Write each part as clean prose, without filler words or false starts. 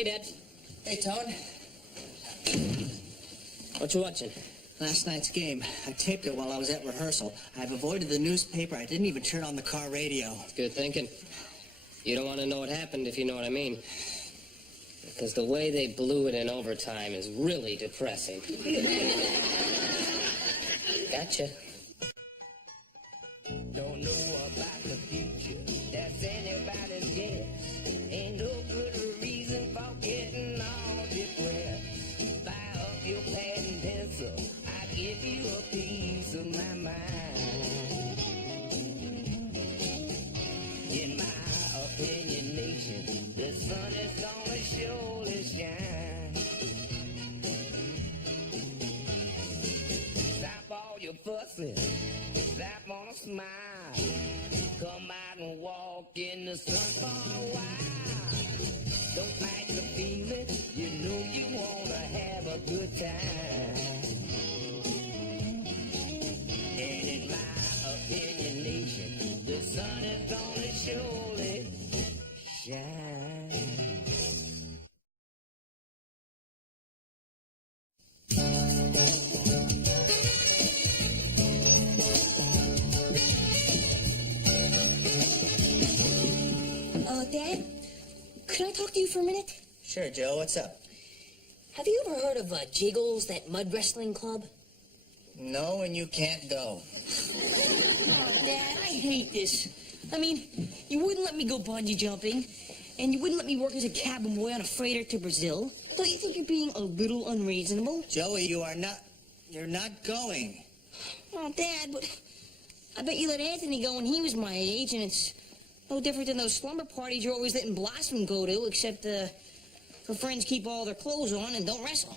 Hey, Dad. Hey, Toad. What you watching? Last night's game. I taped it while I was at rehearsal. I've avoided the newspaper. I didn't even turn on the car radio. Good thinking. You don't want to know what happened, if you know what I mean. Because the way they blew it in overtime is really depressing. Gotcha. Don't know about the future. That's anybody's guess. Ain't no good reason for getting all depressed. Fire up your pad and pencil. I give you a piece of my mind. In my opinion, nation, the sun is gonna surely shine. Stop all your fussing. Slap on a smile. Come out and walk in the sun for a while. Don't fight the feeling. You know you wanna have a good time. And in my opinion, nation, the sun is gonna surely shine. Dad, could I talk to you for a minute? Sure, Joe. What's up? Have you ever heard of Jiggles, that mud wrestling club? No, and you can't go. Oh, Dad, I hate this. I mean, you wouldn't let me go bungee jumping, and you wouldn't let me work as a cabin boy on a freighter to Brazil. Don't you think you're being a little unreasonable? Joey, you're not going. Oh, Dad, but I bet you let Anthony go when he was my age, and it's no different than those slumber parties you're always letting Blossom go to, except her friends keep all their clothes on and don't wrestle.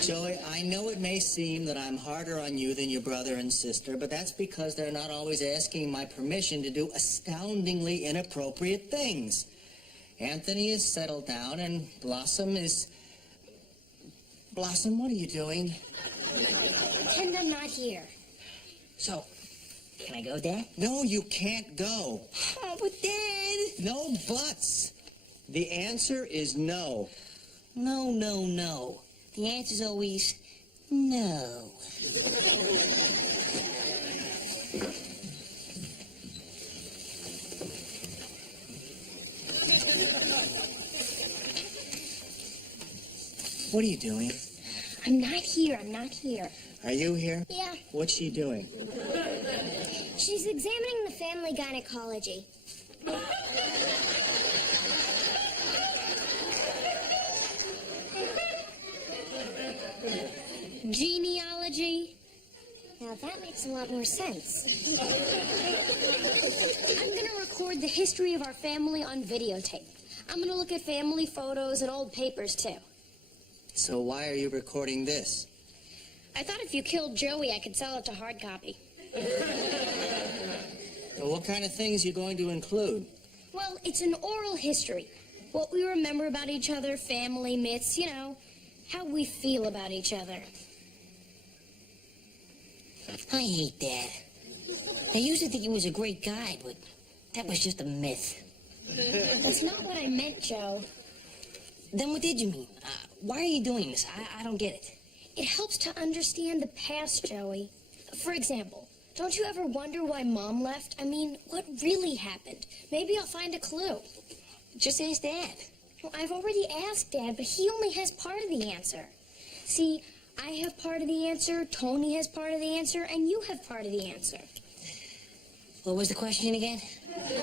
Joey, I know it may seem that I'm harder on you than your brother and sister, but that's because they're not always asking my permission to do astoundingly inappropriate things. Anthony is settled down, and Blossom, what are you doing? Pretend I'm not here. So, can I go, Dad? No, you can't go. Oh, but Dad... No buts. The answer is no. No, no, no. The answer's always no. What are you doing? I'm not here. I'm not here. Are you here? Yeah. What's she doing? She's examining the family gynecology. Genealogy. Now that makes a lot more sense. I'm going to record the history of our family on videotape. I'm going to look at family photos and old papers, too. So why are you recording this? I thought if you killed Joey, I could sell it to hard copy. Well, what kind of things are you going to include? Well, it's an oral history. What we remember about each other, family myths, you know, how we feel about each other. I hate Dad. I used to think he was a great guy, but that was just a myth. That's not what I meant, Joe. Then what did you mean? Why are you doing this? I don't get it. It helps to understand the past, Joey. For example, don't you ever wonder why Mom left? I mean, what really happened? Maybe I'll find a clue. Just ask Dad. Well, I've already asked Dad, but he only has part of the answer. See, I have part of the answer, Tony has part of the answer, and you have part of the answer. What was the question again? Hey,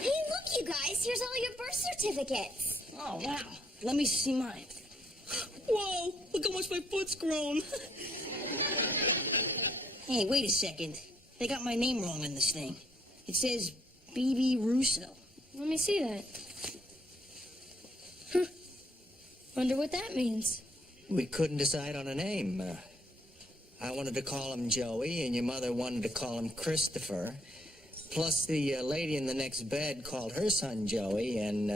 look, you guys, here's all your birth certificates. Oh, wow. Let me see mine. Whoa, look how much my foot's grown. Hey, wait a second. They got my name wrong on this thing. It says B.B. Russo. Let me see that. Huh. Wonder what that means. We couldn't decide on a name. I wanted to call him Joey, and your mother wanted to call him Christopher. Plus, the lady in the next bed called her son Joey, and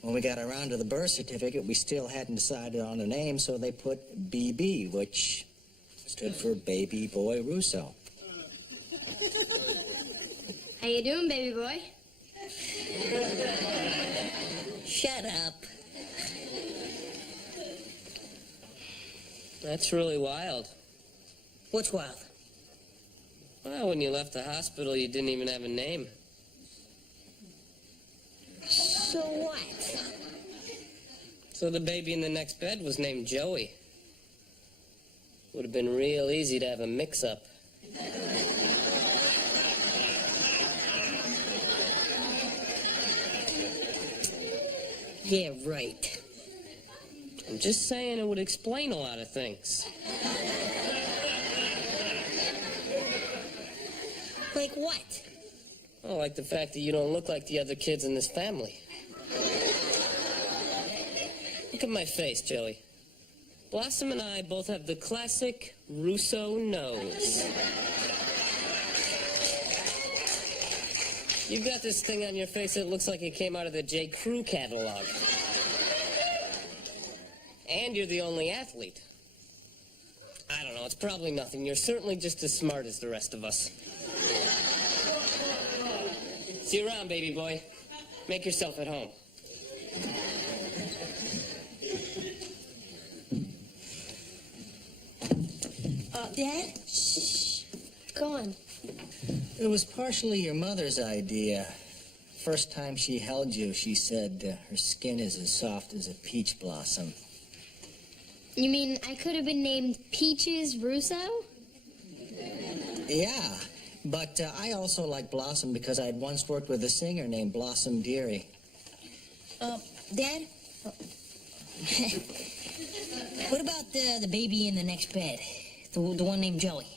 when we got around to the birth certificate, we still hadn't decided on a name, so they put BB, which stood for Baby Boy Russo. How you doing, baby boy? Shut up. That's really wild. What's wild? Well, when you left the hospital, you didn't even have a name. So what? So the baby in the next bed was named Joey. Would have been real easy to have a mix-up. Yeah, right. I'm just saying it would explain a lot of things. Like what? Oh, like the fact that you don't look like the other kids in this family. Look at my face, Joey. Blossom and I both have the classic Russo nose. You've got this thing on your face that looks like it came out of the J. Crew catalog. And you're the only athlete. I don't know, it's probably nothing. You're certainly just as smart as the rest of us. See you around, baby boy. Make yourself at home. Dad? Shh. Go on. It was partially your mother's idea. First time she held you, she said her skin is as soft as a peach blossom. You mean I could have been named Peaches Russo? Yeah, but I also like Blossom because I'd once worked with a singer named Blossom Dearie. Dad? What about the baby in the next bed? The one named Joey?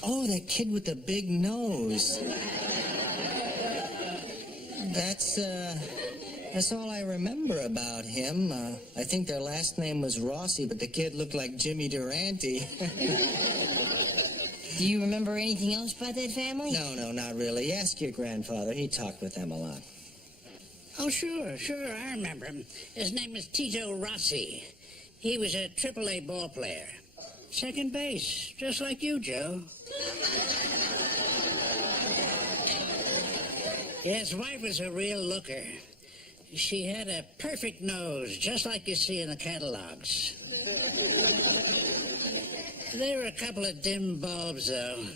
Oh, that kid with the big nose. That's all I remember about him. I think their last name was Rossi, but the kid looked like Jimmy Durante. Do you remember anything else about that family? No, not really. Ask your grandfather. He talked with them a lot. Oh, sure, I remember him. His name was Tito Rossi. He was a AAA ball player. Second base, just like you, Joe. Yeah, his wife was a real looker. She had a perfect nose, just like you see in the catalogs. There were a couple of dim bulbs, though.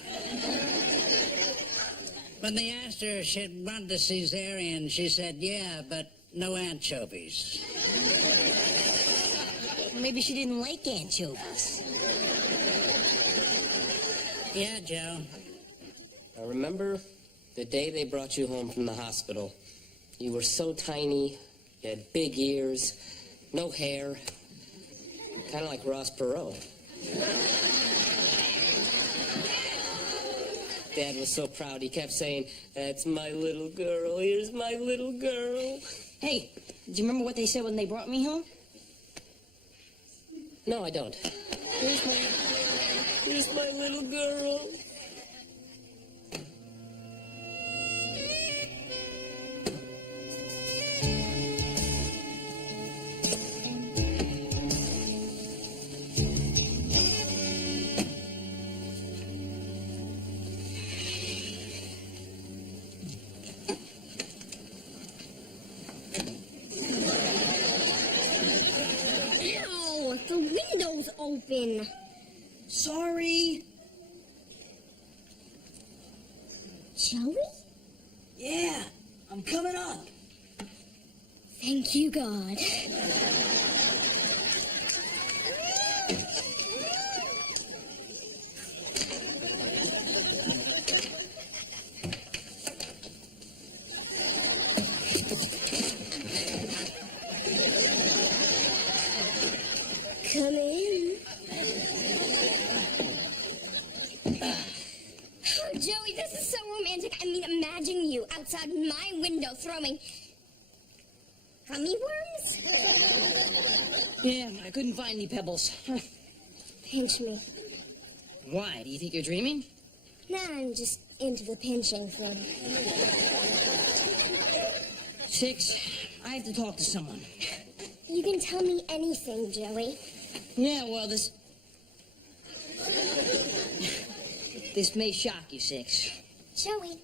When they asked her if she'd run to cesarean, she said, yeah, but no anchovies. Maybe she didn't like anchovies. Yeah, Joe. I remember the day they brought you home from the hospital. You were so tiny, you had big ears, no hair, kind of like Ross Perot. Dad was so proud, he kept saying, that's my little girl, here's my little girl. Hey, do you remember what they said when they brought me home? No, I don't. Here's my little girl. Ow, the window's open. Sorry. Joey? Yeah, I'm coming up. Thank you, God. Come in. Oh, Joey, this is so romantic. I mean, imagine you outside my window throwing gummy worms? Yeah, I couldn't find any pebbles. Pinch me. Why? Do you think you're dreaming? Nah, I'm just into the pinching thing. Six, I have to talk to someone. You can tell me anything, Joey. Yeah, well, this may shock you, Six. Joey,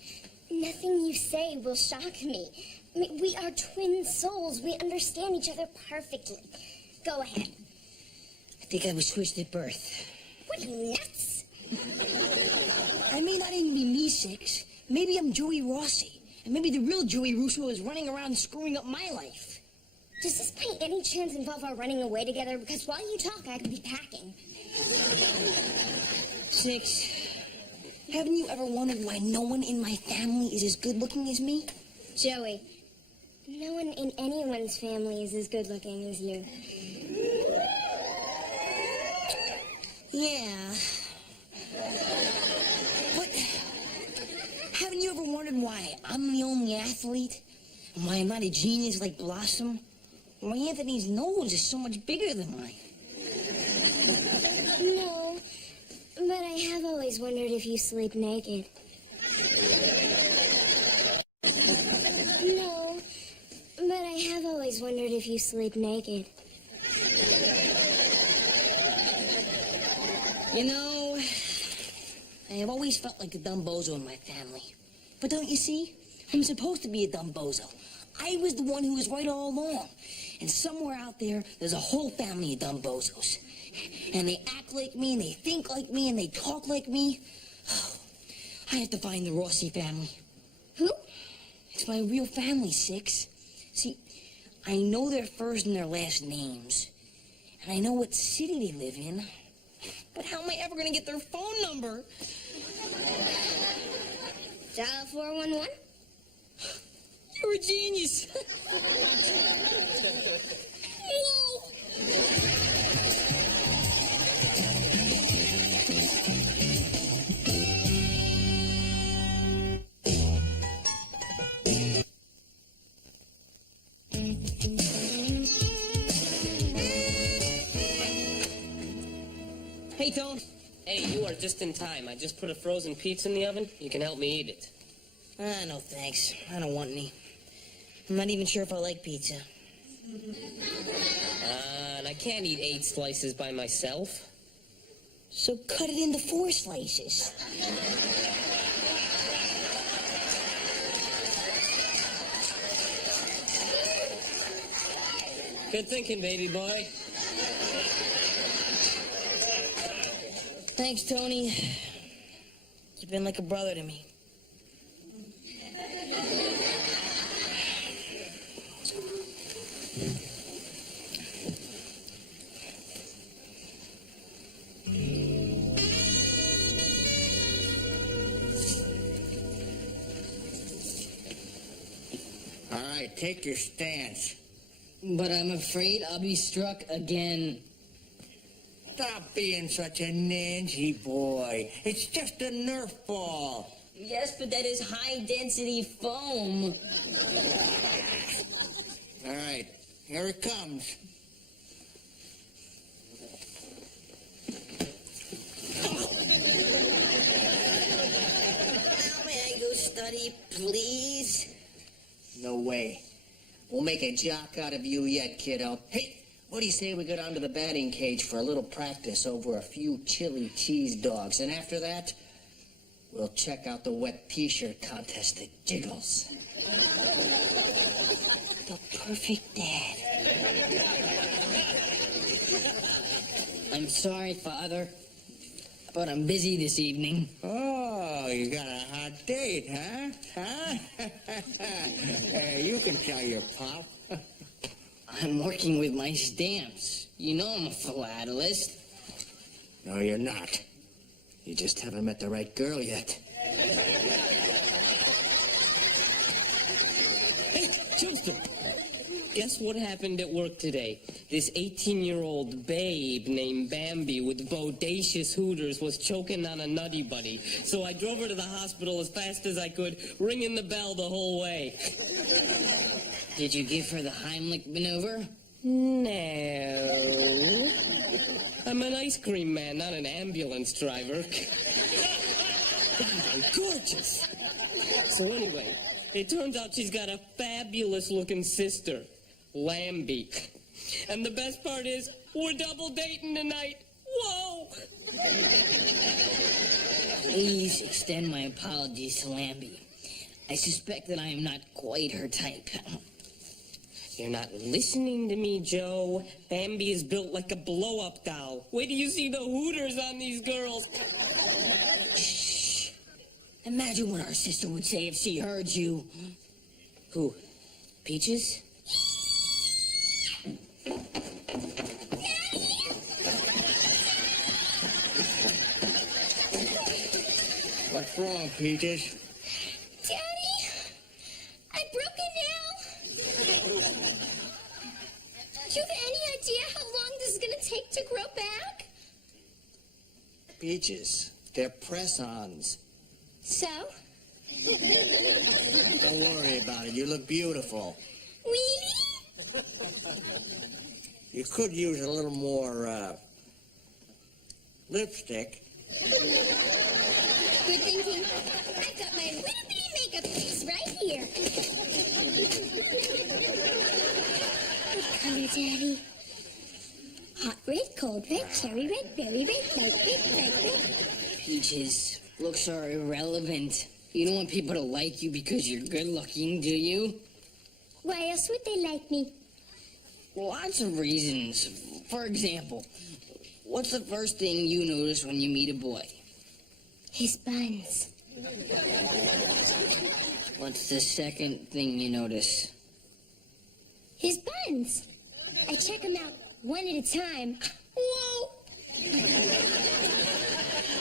nothing you say will shock me. I mean, we are twin souls. We understand each other perfectly. Go ahead. I think I was switched at birth. What are you, nuts? I may not even be me, Six. Maybe I'm Joey Rossi. And maybe the real Joey Russo is running around screwing up my life. Does this by any chance involve our running away together? Because while you talk, I could be packing. Six, haven't you ever wondered why no one in my family is as good looking as me? Joey, no one in anyone's family is as good looking as you. Yeah. But haven't you ever wondered why I'm the only athlete? And why I'm not a genius like Blossom? Why Anthony's nose is so much bigger than mine? No, but I have always wondered if you sleep naked. No, but I have always wondered if you sleep naked. You know, I have always felt like a dumb bozo in my family. But don't you see? I'm supposed to be a dumb bozo. I was the one who was right all along. And somewhere out there, there's a whole family of dumb bozos. And they act like me, and they think like me, and they talk like me. I have to find the Rossi family. Who? It's my real family, Six. See, I know their first and their last names. And I know what city they live in. But how am I ever going to get their phone number? Dial 411? You're a genius. Hey, Tone. Hey, you are just in time. I just put a frozen pizza in the oven. You can help me eat it. No thanks. I don't want any. I'm not even sure if I like pizza. And I can't eat 8 slices by myself. So cut it into 4 slices. Good thinking, baby boy. Thanks, Tony. You've been like a brother to me. All right, take your stance. But I'm afraid I'll be struck again. Stop being such a ningy boy. It's just a Nerf ball. Yes, but that is high-density foam. All right, here it comes. Now may I go study, please? No way. We'll make a jock out of you yet, kiddo. Hey, what do you say we go down to the batting cage for a little practice over a few chili cheese dogs, and after that, we'll check out the wet t-shirt contest that jiggles. The perfect dad. I'm sorry, Father, but I'm busy this evening. Oh, you got a hot date, huh? You can tell your pop. I'm working with my stamps. You know I'm a philatelist. No, you're not. You just haven't met the right girl yet. Hey, Chumster! Guess what happened at work today? This 18-year-old babe named Bambi with bodacious hooters was choking on a nutty buddy. So I drove her to the hospital as fast as I could, ringing the bell the whole way. Did you give her the Heimlich maneuver? No. I'm an ice cream man, not an ambulance driver. God, gorgeous. So anyway, it turns out she's got a fabulous-looking sister, Lambie. And the best part is, we're double dating tonight. Whoa! Please extend my apologies to Lambie. I suspect that I am not quite her type. You're not listening to me, Joe. Bambi is built like a blow-up doll. Wait till you see the hooters on these girls. Shh. Imagine what our sister would say if she heard you. Who? Peaches? What's wrong, Peaches? Daddy, I broke a nail. Do you have any idea how long this is going to take to grow back? Peaches, they're press-ons. So? Don't worry about it. You look beautiful. Really? You could use a little more, lipstick. Good thinking. I've got my little bitty makeup fix right here. What color, Daddy? Hot red, cold red, cherry red, berry red, light red, bright red. Peaches, looks are irrelevant. You don't want people to like you because you're good looking, do you? Why else would they like me? Lots of reasons. For example, what's the first thing you notice when you meet a boy? His buns. What's the second thing you notice? His buns. I check them out one at a time. Whoa!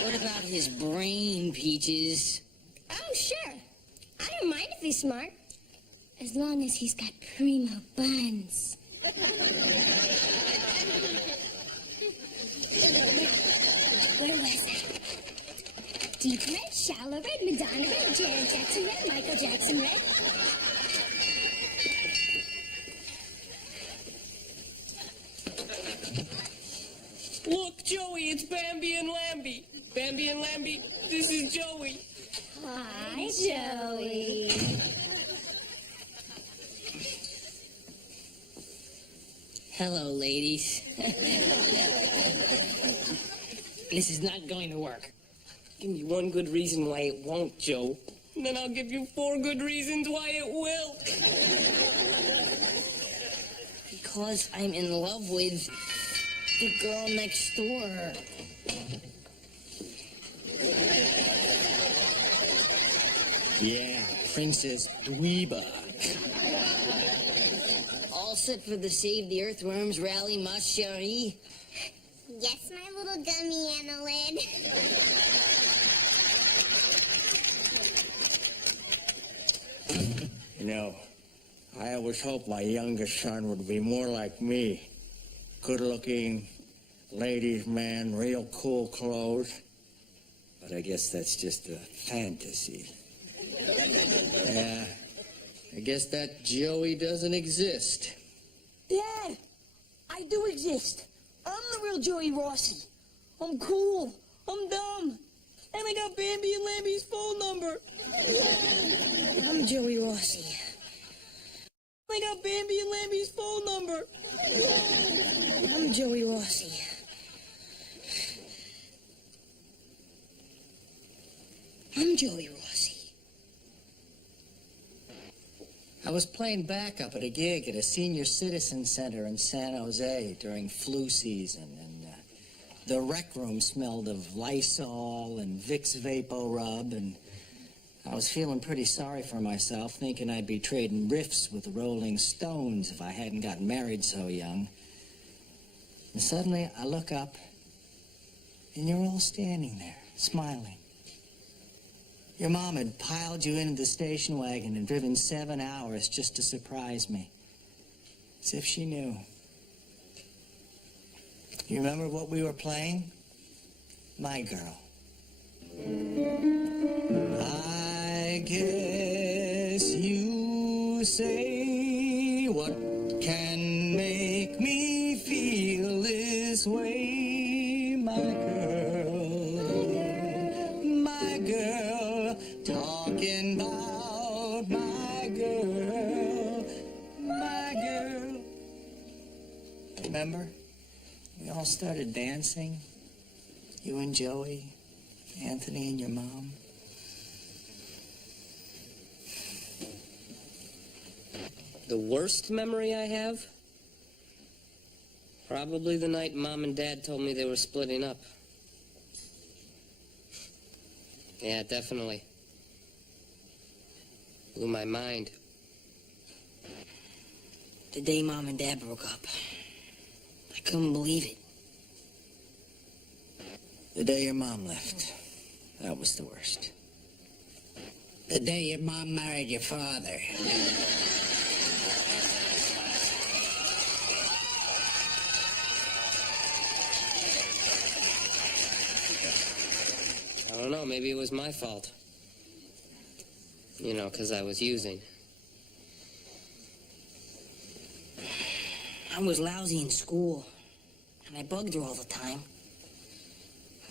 What about his brain, Peaches? Oh, sure. I don't mind if he's smart. As long as he's got primo buns. Where was I? Deep red, shallow red, Madonna red, Janet Jackson red, Michael Jackson red. Look, Joey, it's Bambi and Lambie. Bambi and Lambie, this is Joey. Hi, Joey. Hello, ladies. This is not going to work. Give me one good reason why it won't, Joe. And then I'll give you 4 good reasons why it will. Because I'm in love with the girl next door. Yeah, Princess Dweeba. All set for the Save the Earthworms rally, ma chérie? Yes, my little gummy annelid. You know, I always hoped my youngest son would be more like me. Good-looking, ladies' man, real cool clothes. But I guess that's just a fantasy. Yeah, I guess that Joey doesn't exist. Dad, I do exist. I'm the real Joey Rossi. I'm cool. I'm dumb. And I got Bambi and Lambie's phone number. I'm Joey Rossi. I got Bambi and Lambie's phone number. I'm Joey Rossi. I'm Joey Rossi. I was playing backup at a gig at a senior citizen center in San Jose during flu season, and the rec room smelled of Lysol and Vicks VapoRub, and I was feeling pretty sorry for myself, thinking I'd be trading riffs with the Rolling Stones if I hadn't gotten married so young. And suddenly I look up, and you're all standing there, smiling. Your mom had piled you into the station wagon and driven 7 hours just to surprise me. As if she knew. You remember what we were playing? My Girl. I guess you say, what can make me feel this way, my girl, talking about my girl. Remember? We all started dancing, you and Joey, Anthony and your mom? The worst memory I have? Probably the night Mom and Dad told me they were splitting up. Yeah, definitely. Blew my mind. The day Mom and Dad broke up. I couldn't believe it. The day your mom left. That was the worst. The day your mom married your father. I don't know, maybe it was my fault. You know, 'cause I was using. I was lousy in school, and I bugged her all the time.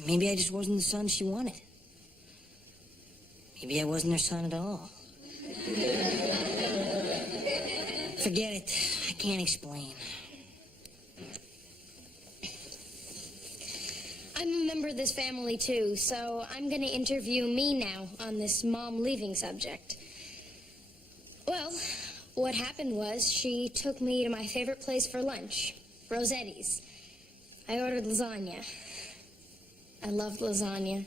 Maybe I just wasn't the son she wanted. Maybe I wasn't her son at all. Forget it. I can't explain. I'm a member of this family too, so I'm going to interview me now on this mom leaving subject. Well, what happened was she took me to my favorite place for lunch, Rosetti's. I ordered lasagna. I loved lasagna.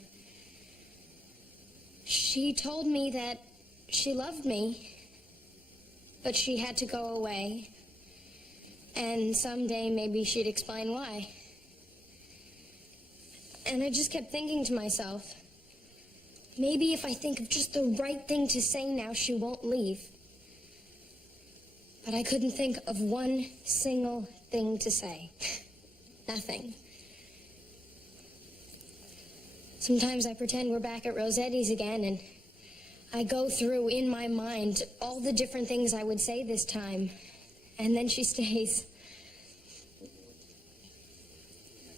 She told me that she loved me, but she had to go away, and someday maybe she'd explain why. And I just kept thinking to myself, maybe if I think of just the right thing to say now, she won't leave. But I couldn't think of one single thing to say. Nothing. Sometimes I pretend we're back at Rosetti's again, and I go through in my mind all the different things I would say this time, and then she stays.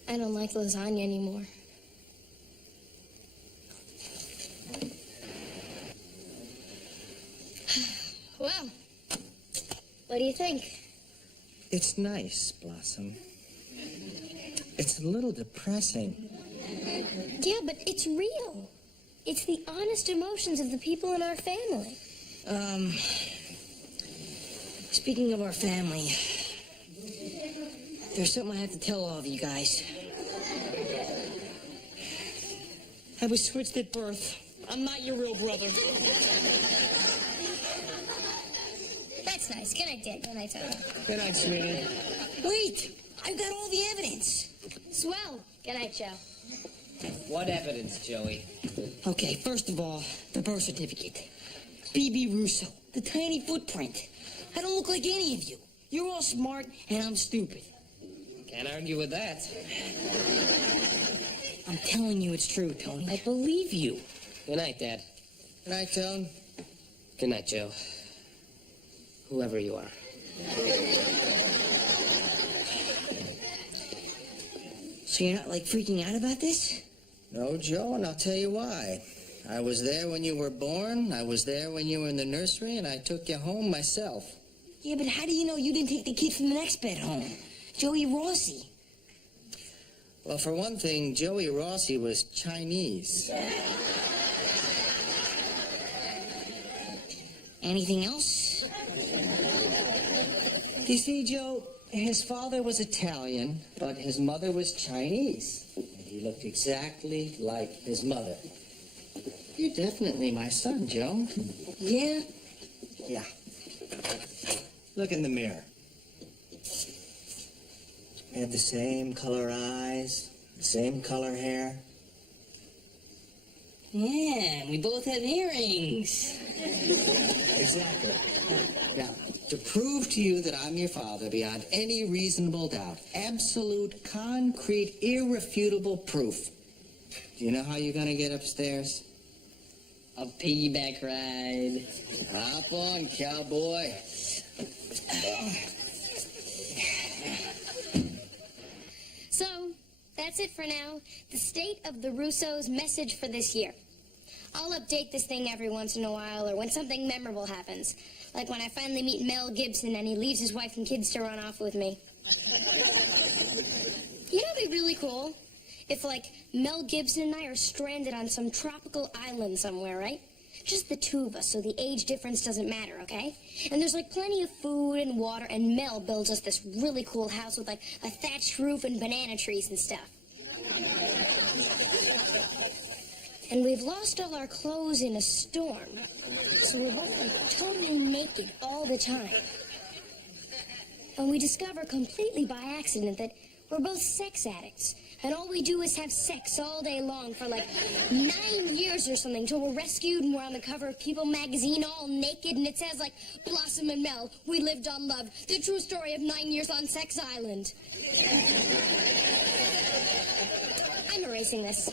I don't like lasagna anymore. Well, what do you think? It's nice, Blossom. It's a little depressing. Yeah, but it's real. It's the honest emotions of the people in our family. Speaking of our family, there's something I have to tell all of you guys. I was switched at birth. I'm not your real brother. That's nice. Good night, Dad. Good night, Tony. Good night, sweetie. Wait! I've got all the evidence. Swell. Good night, Joe. What evidence, Joey? Okay, first of all, the birth certificate. B.B. Russo, the tiny footprint. I don't look like any of you. You're all smart, and I'm stupid. Can't argue with that. I'm telling you it's true, Tony. I believe you. Good night, Dad. Good night, Tone. Good night, Joe. Whoever you are. So you're not, like, freaking out about this? No, Joe, and I'll tell you why. I was there when you were born, I was there when you were in the nursery, and I took you home myself. Yeah, but how do you know you didn't take the kid from the next bed home? Joey Rossi. Well, for one thing, Joey Rossi was Chinese. Anything else? You see, Joe, his father was Italian, but his mother was Chinese. And he looked exactly like his mother. You're definitely my son, Joe. Yeah? Yeah. Look in the mirror. We have the same color eyes, the same color hair. Yeah, we both have earrings. Exactly. Now, to prove to you that I'm your father beyond any reasonable doubt, absolute, concrete, irrefutable proof. Do you know how you're going to get upstairs? A piggyback ride. Hop on, cowboy. So, that's it for now. The state of the Russos' message for this year. I'll update this thing every once in a while or when something memorable happens. Like when I finally meet Mel Gibson and he leaves his wife and kids to run off with me. You know what'd be really cool? if, like, Mel Gibson and I are stranded on some tropical island somewhere, right? Just the two of us, so the age difference doesn't matter, okay? And there's, like, plenty of food and water, and Mel builds us this really cool house with, like, a thatched roof and banana trees and stuff. And we've lost all our clothes in a storm, so we're both, like, totally naked all the time. And we discover completely by accident that we're both sex addicts. And all we do is have sex all day long for like 9 years or something till we're rescued and we're on the cover of People magazine all naked and it says like, Blossom and Mel, we lived on love. The true story of 9 years on Sex Island. I'm erasing this.